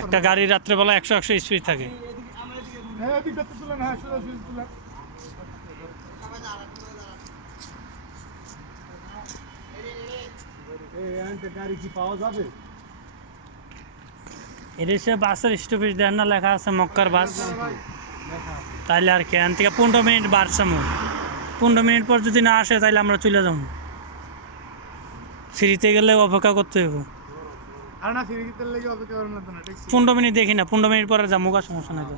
একটা গাড়ি রাত্রেবেলা একশো একশো স্পিড থাকে। এই দিকে তো তুলে না সোজা সোজা তুলে গাড়ি কি পাওয়া যাবে? এদেশে বাসের স্টপেজ দেন না লেখা আছে মক্কার বাস। তাইলে আর কি এখান থেকে পনেরো মিনিট বাড়ছামো পনেরো মিনিট পর যদি না আসে তাহলে আমরা চলে যাব। ফ্রিতে গেলে অপেক্ষা করতে হইব। পনেরো মিনিট দেখি না পনেরো মিনিট পরে যাব সমস্যা নাই তো।